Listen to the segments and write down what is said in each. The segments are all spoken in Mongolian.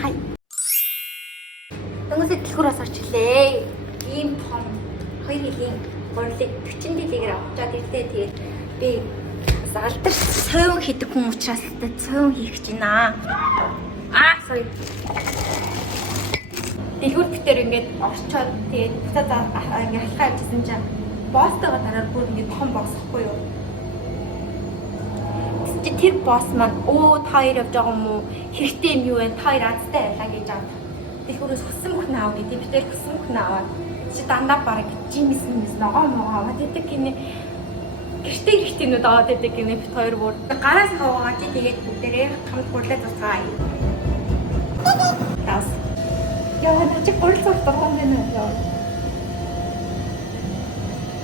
Хай. Дөнгөсөд дэлгүүрээс орч илээ. Ийм том 2 жилийн борлыг 40 дэлгээр авчаад ирлээ. Тэгээд би алдар цовин хийдэг хүн учраас цовин хийх гэж байна. Sorry. Дэлгүүр дээр ингээд орчоод тэгээд буцаад ингээд халахаа хийсэн чинь босстойгоо дараа бүр ингээд том босохгүй юу? Тэр босс маань та хоёр явж байгаа юм уу? Хэрэгтэй юм юу вэ? Та хоёр азтай байлаа гэж аваад дэлгүүрээс хүссэн бүхэн аав гэдэг. Би тэр хүссэн бүхэн аваад чи дандаа бараг жимс ногоо аваад идэг гинэ. Гэртээ хэрэгтэнүүд аваад идэг гинэ бит хоёр бүр. Гараас хаваагаа чи тэгээд бүгдээрээ хамт гурлаа цуцгаа. Тас. Яа чи гурлцах дургуун байна уу?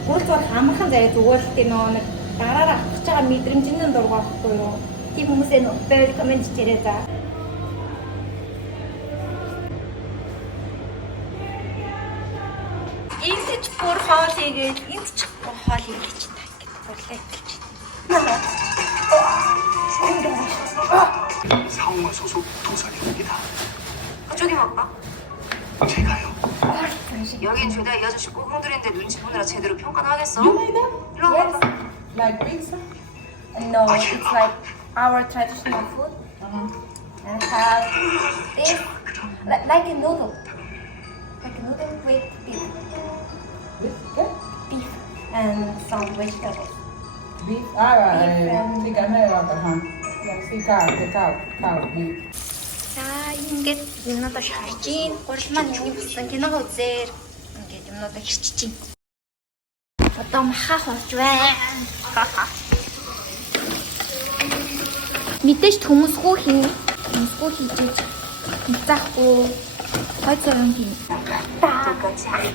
Гурлцах хамархан заяа зүгээр л тийм нэг дараараа авах гэж байгаа мэдрэмжийн дургуй байхгүй юу? Тийм хүмүүсээ нөтөр комент хийрээ за. Энд ч бүр хоол хийгээл энд ч хоол хийж та гэдэг болоо гэж. 상호와 소속 도사님입니다. 그쪽이 뭘까? 제가요. 여긴 죄다 이 아저씨 꽁꽁들인데 눈치 보느라 제대로 평가는 하겠어? You like that? 일로 와봐. Like pizza? No, it's like our traditional food. And have this like a noodle. Like a noodle with beef. With what? Beef and some vegetables. Beef? Chicken hay là cả hàng? Cow beef. За ингээд юмнуудаа харж ийн. Гурал маань юм болсон киногоо үзээр ингээд юмнуудаа хэрчиж ийн. Одоо махаа хооч байна. Мэдээж хүмүүсгүй хийн. Хүмүүсгүй хийж заахгүй. Хой цорон хийн.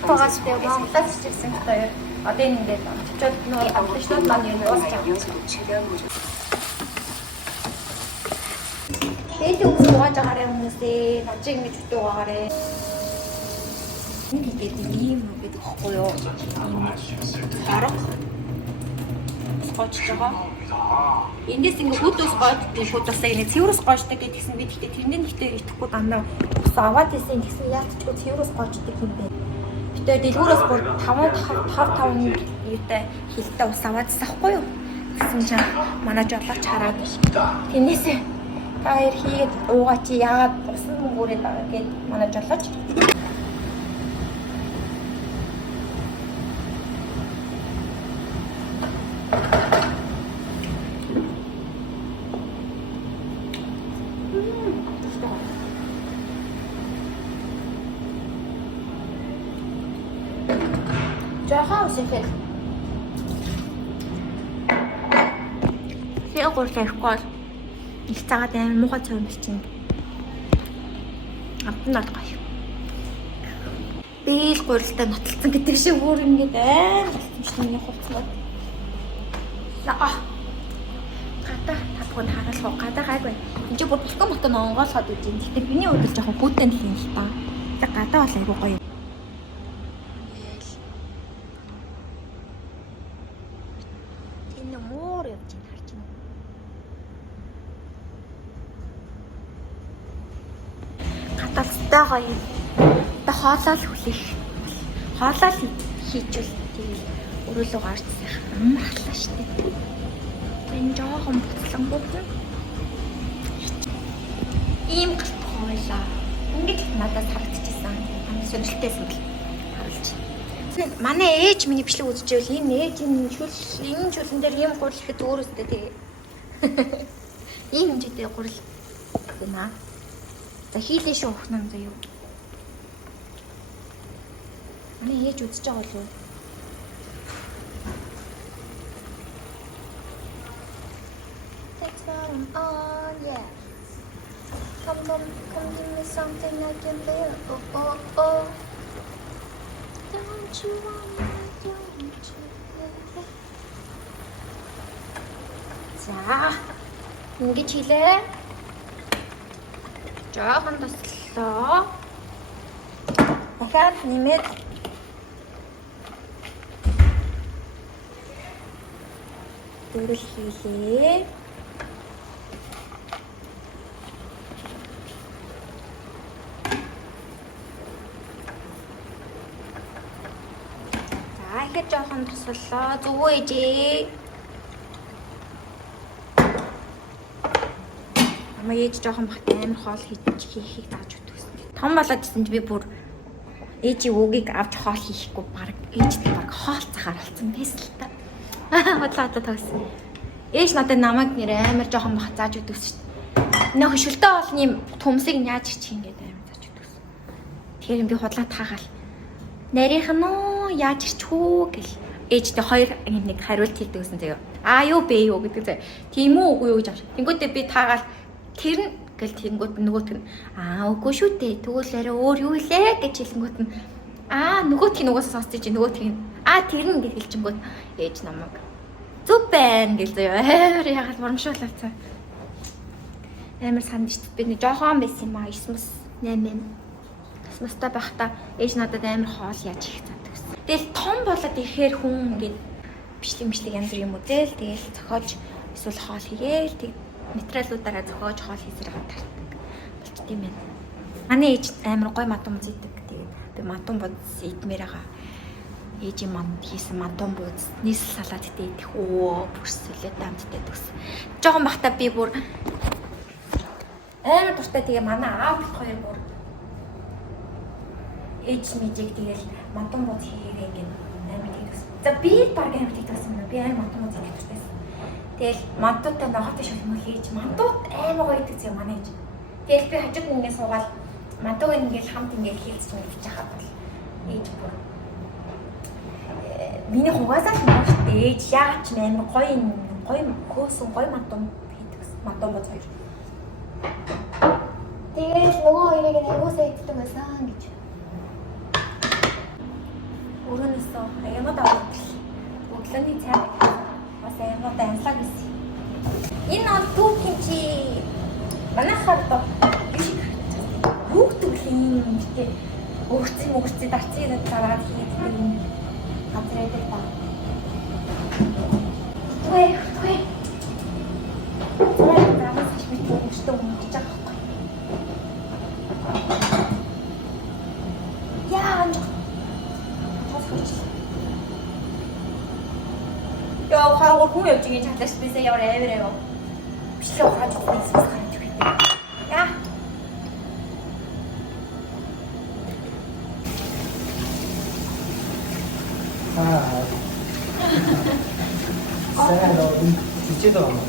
Багаас би Монголд чигсэн хоёр. Одоо ингээд очиод нөө автобуснууд маань юм уусч. 연습을 최대한 보죠. Дээд хүмүүс угааж байгаарэ хүмүүсээ ножиг ингэж хөтөө байгаарэ. Энд ихэд ийм гэдэг хэвгүй юу? Харах. Скотч байгаа. Эндээс ингэ хөтөөс гойд хөтөөсөө ингэ цэврээс гойждаг гэдгсэн би тэгтээ тэрний нэгтээ итгэхгүй дандаа ус аваад исэн гэсэн яалтчгүй цэврээс гойждаг юм бэ. Битээ дэлгүүрээс бүр 5 юутай хилтэй ус аваад сахгүй юу? Гэсэн чинь манай жолооч хараад тэрнээсээ та хоёр хийгээд уугаа чи яагаад усан мөнгөөрөө байгаа гэд манай жолооч. Жохоо усэхэд. Сээгүүрлэхгүй. Их цагаад амар муухай цав бичнэ. Амтнаад гоё. Би л гурилтай нотолцсон гэдэг шиг бүр ингэж амар болчихсон миний хувцлаад. Лаа. Гата тапгон харуулах гадаа гайгүй. Энд бүр балкон мотон онгоолоход үгүй. Гэхдээ миний хувьд л жоохон гүтэн л юм л та. Тэг гадаа бол айгүй гоё. Энэ муур явж байна харж байна. Гадаалтай гоё. Тэ хоолол хүлээх. Хоолол хийжүүл тэгээ өрөөлөө гарч ирэх амар халаа штэ. Энэ жоохон буцлан бүгд. Ийм галт хоолоо. Ингээд надад харагдчихсан. Амар сонирхолтойсэн гэл харуулж. Манай ээж миний бичлэг үзчихвэл энэ ээж энэ шүлэн дээр ийм гурил ихэд өөрөөсөө тэгээ. Ийм хэмжээтэй гурил байна. За хийлээ шүү охин нам заяа. Манай ээж үзэж байгаа болов уу? That's what I'm on, yeah. Come give me something I can feel. Oh. Don't you want me, don't you? 자, ингэж хийлээ. жоохон тослоо. Дахиад нэмээд дөрөл хийлээ. дахиж жоохон туслалаа. Зүгөө ээжээ. Ама ээж жоохон бат амар хоол хийхийг зааж өгсөн. Том болоод исэн чи би бүр ээжийн үгийг авч хоол хийхгүй баг ээжтэй баг хоол цахаар болсон байсан л та. Бодлоо тагсан. Ээж надад намайг нэр амар жоохон бат зааж өгсөн шүү дээ. Нөх шүлтэй олны төмсийг яаж чих ингээд амар зааж өгсөн. Тэгэхээр би худлаа таагаал. Нарийнх нь яаж ирчихвүү гэл ээжтэй хоёр нэг хариулт хэлдэг гэсэн заяа. Аа юу бэ юу гэдэг заяа. Тийм үү үгүй юу гэж авч. Тэнгүүтээ би таагаал тэр нь гэл тэнгүүт нөгөөт нь аа үгүй шүү дээ. Тэгвэл арай өөр юу илээ гэж хэлэнгүүт нь аа нөгөөтх нь угаасаа сонсож чи нөгөөтх нь аа тэр нь гэж хэлчихэнгүүт ээж намайг зүг байна гэл заяа. Амар ягаад урамшууллаа. Амар санд шүү дээ. Би нэг жоохон байсан юм аа 9-8 настай байхдаа ээж надад амар хоол яаж их цаадаг гэсэн. Тэгэл том болоод ирэхээр хүн ингээд бичлэг янз бүр юм уу тэл тэгэл зохиож эсвэл хоол хийгээл тэг материалуудаараа зохиож хоол хийсээр хатардаг болчт юм байна. Манай ээж амар гой матум зийдэг. Тэгээд би матум бууз идмээр байгаа. Ээжийн манд хийсэн матум бууз нийслэл салааттай идэх өө бүрсэлээ дамттай төгс. Жохон бахта би бүр амар дуртай тэгээ манай аав хоёр бүр ээж мэжиг тэгэл матум бууз хийгээ гэн амар тэгсэн. За би баг амар тэгсэн юм. Би амар матум бууз хийх гэсэн. Тэгэл мантуутай нохотой шалмал хийж мантууд амар гоё идэх юм манай ээж. Тэгэл би хажууд ингээд суугаад мантууг ингээд хамт ингээд хийлцэж мэдчих хаад бол ээж бүр миний хугаасаа л маш ээж яач амар гоё хөөсөн гоё мантум хийдэг мантум бууз хоёр. Тэгэл нөгөө хоёрыг аягуусаа иддэг байсан гэж. Өрөөнөөсөө аянууд аваад өглөөний цай бас аянууд амьлаа гэсэн. Энэ бол түүх хэмжи манайхаар доо хүүхдүүлийн гэдэг өгцөн дарцыг дараад хийдэг юм газар байдаг та. Түэ. Цай дараад шийдэх хэрэгтэй юм гэж байгаа байхгүй. Яа яа хараа хүн явж байгаа чатлаач бисээ яваа эвэрээ. Бичлээ хаач үзсэн гарч өгье. Яа. Сайн уу? Чичээд байна.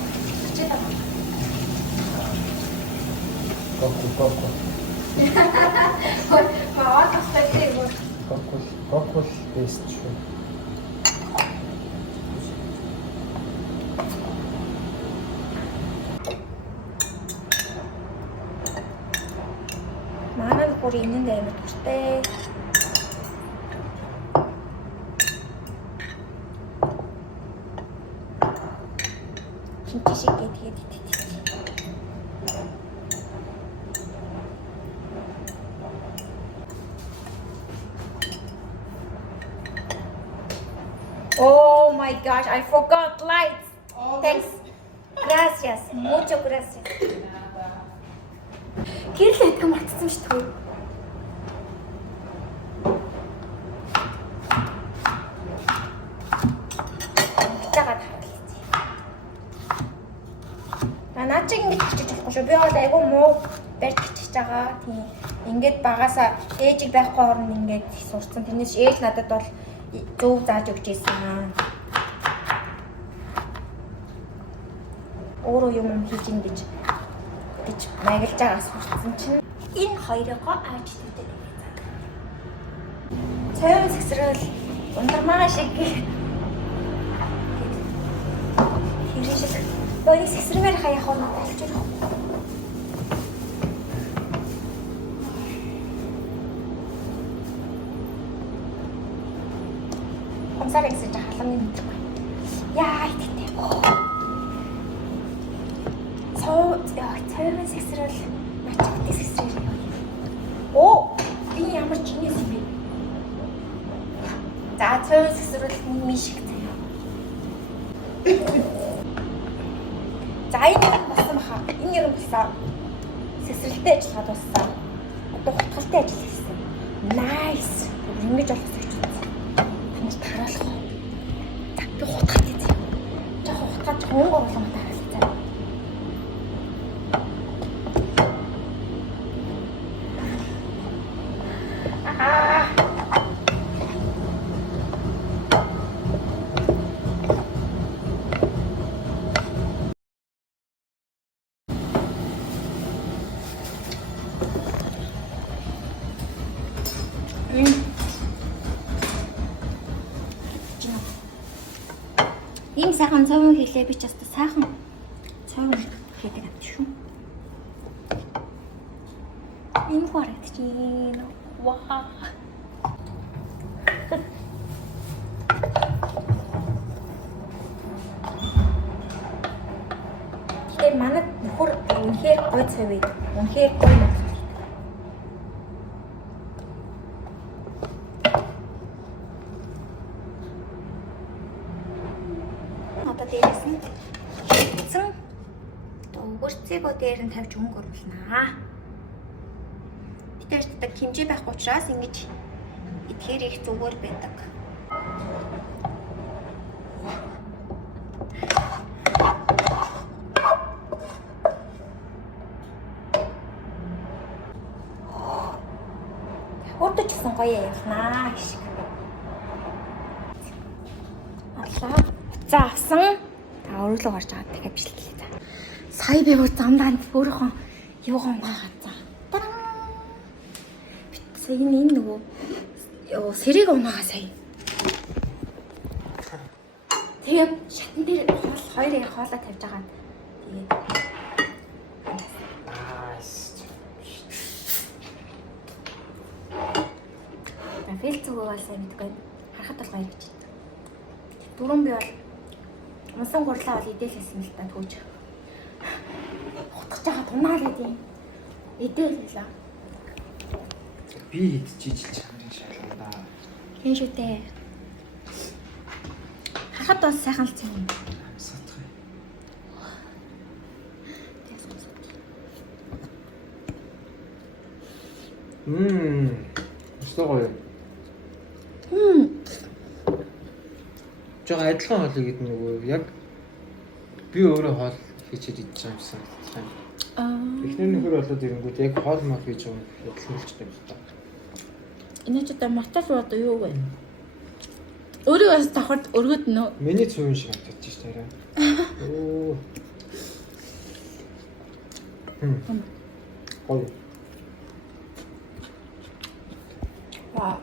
Коко. Маа тастай юу? Коко бест шүү. Манай бүр энэнд амар дуртай. Чинти шиг тэгээд Oh my gosh, I forgot lights. Thanks. Gracias. Mucho gracias. Гэрэл идэх мартсан шүү дээ. Тагаад харуулъя. Наа чи ингэж хичээж болохгүй шүү. Би бол айгүй муу барьж хичээж байгаа. Тийм. Ингээд багасаа ээжиг байхгүй орно ингээд сурцсан. Тэрнээс ээж надад бол зөв зааж өгч ийсэн. Өөрөө юм хийж ин гэж маягилж байгаа сурцсан чинь энэ хоёроо ааж дүүтэй байгаа. Цайм сэгсрэл ундармаа шиг тэр шиг бой сэгсрэмээр хаяах уу болж ирэх. Хамсаар гэсэн чинь халамны мэдрэг. Яа итгэв. Цайм сэгсрэл начигт сэгсрэл. Оо би ямар ч юм бэ? За цайм сэгсрэл миний шиг заяа. За энэ болсон баха. Энэ юм болсон. Сэгсрэлтэй ажиллаад болсон. Одоо хутгалтай ажил хийсэн. Nice. Ингэж болох гэж байна. хүмүүс тараалах. За би хутгаад үзье. Жохоо хутгаад хөнгө орлоо тараалцаа. Ийм сайхан цовын хийлээ би ч бас сайхан цовын хийдэг авч шүү. Энэ харагдчихээн. Ваа. Тэгэхээр манайд нөхөр үнэхээр гой цав ээ. Үнэхээр гой юм. Одоо дээрээс нь хийцэн өгөрцгийг дээр нь тавьж өнгө оруулнаа. Бид өөртөө хэмжээ байхгүй учраас ингэж идэхээр их зүгээр байдаг. Өөртөө ч гэсэн гоё явнаа гэх шиг. Аллаа. За авсан. Та өрөөлөө гарч байгаа дахиад бичлэлээ за. Сая би бүр замдаа өөрийнхөө юугаа унгаагаад за. Сая энэ нөгөө сэрийг унгаагаа сая. Тэгээд шатн дээр хоёрыг хоолоо тавьж байгаа. Тэгээд фэлц өгөөл сайн мэдгүй. Харахад бол гоё гэж. Дөрөв би бол унсан гурлаа бол идэлсэн л та түүж. Хутгаж байгаа тунаал гэдэг. Идэлээ. Би идчихэж чамрын шалгандаа. Хэн шүү дээ. Харахад бол сайхан л юм. Амсаадах юм. Өстой гоё. Жоо адилхан хоол игээд нөгөө яг би өөрөө хоол хийчихэд идэж байгаа юм санагдсан. Эхний нөхөр болоод ирэнгүүт яг хоол мах хийж байгаа адилхан болчихсон юм байна. Энэ ч одоо матал одоо юу вэ? Өөрөө бас давхард өргөд нөө. Миний цөөн шиг амтаж шүү дээ. Оо. Гоё. Вау.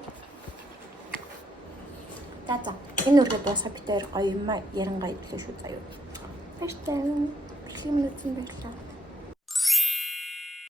За. Энэ үргэлж дуусах битээр гоё юм ярангай идлээ шүү заяа. Баярлалаа. Бэлгийн минут зин баярлалаа.